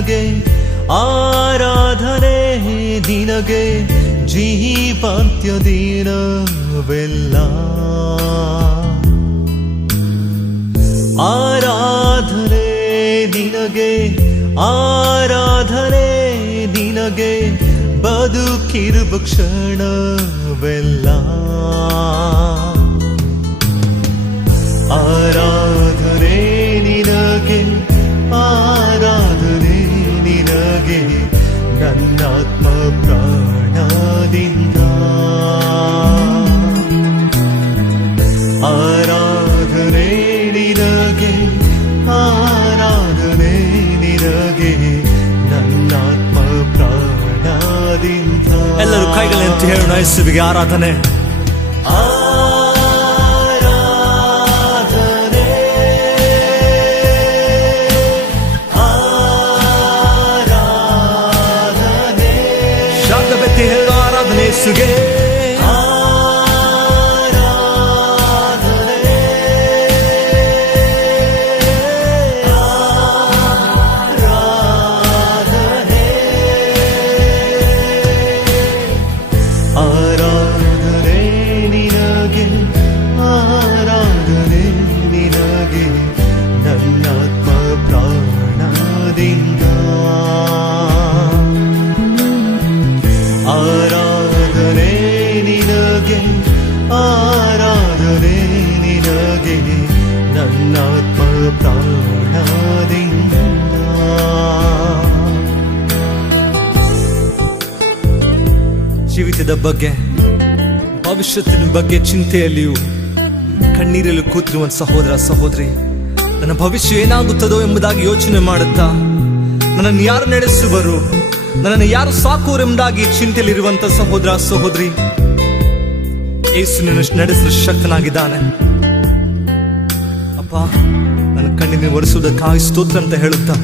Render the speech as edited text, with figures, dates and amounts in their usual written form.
ನಿನಗೆ ಆರಾಧನೆ ನಿನಗೆ ಜೀವಾಂತ್ಯ ದಿನವೆಲ್ಲ ಆರಾಧನೆ ನಿನಗೆ ಆರಾಧನೆ ನಿನಗೆ ಬದುಕಿರುವ ಕ್ಷಣವೆಲ್ಲ ಆರಾಧನೆ ನಿನಗೆ ಆರಾಧನೆ ನಿನಗೆ ನನ್ನಾತ್ಮ ಪ್ರಾಣದಿಂದ ಆರಾಧನೆ ನಿನಗೆ ಆರಾಧನೆ ನಿನಗೆ ನನ್ನಾತ್ಮ ಪ್ರಾಣದಿಂದ. ಎಲ್ಲರೂ ಕೈಗಳಂತ ಹೇಳೋಣ, ಯೇಸುವಿಗೆ ಆರಾಧನೆ. ಹೇಳು ಆರಾಧನೆ ಯೇಸುಗೆ. ಆರಾಧನೆ ನಿನಗೆ ಆರಾಧನೆ ನಿನಗೆ ನನ್ನಾತ್ಮ ಪ್ರಾಣದಿಂದ ಆರಾಧನೆ ನಿನಗೆ ಆರಾಧನೆ ನಿನಗೆ ನನ್ನಾತ್ಮ ಪ್ರಾಣದಿಂದ. ಜೀವಿತದ ಬಗ್ಗೆ, ಭವಿಷ್ಯತ್ತಿನ ಬಗ್ಗೆ ಚಿಂತೆಯಲ್ಲಿಯೂ ಕಣ್ಣೀರಲ್ಲೂ ಕೂತಿರುವ ಸಹೋದರ ಸಹೋದರಿ, ನನ್ನ ಭವಿಷ್ಯ ಏನಾಗುತ್ತದೋ ಎಂಬುದಾಗಿ ಯೋಚನೆ ಮಾಡುತ್ತಾ, ನನ್ನನ್ನು ಯಾರು ನಡೆಸುವರು, ನನ್ನನ್ನು ಯಾರು ಸಾಕುವರು ಎಂಬುದಾಗಿ ಚಿಂತೆಯಲ್ಲಿರುವಂತ ಸಹೋದರ ಸಹೋದರಿ, ಯೇಸು ನಿನ್ನನ್ನು ನಡೆಸಲು ಶಕ್ತನಾಗಿದ್ದಾನೆ. ಅಪ್ಪ, ನನ್ನ ಕಣ್ಣಿನ ಒರೆಸುವುದಕ್ಕಾಗಿ ಸ್ತೋತ್ರ ಅಂತ ಹೇಳುತ್ತಾ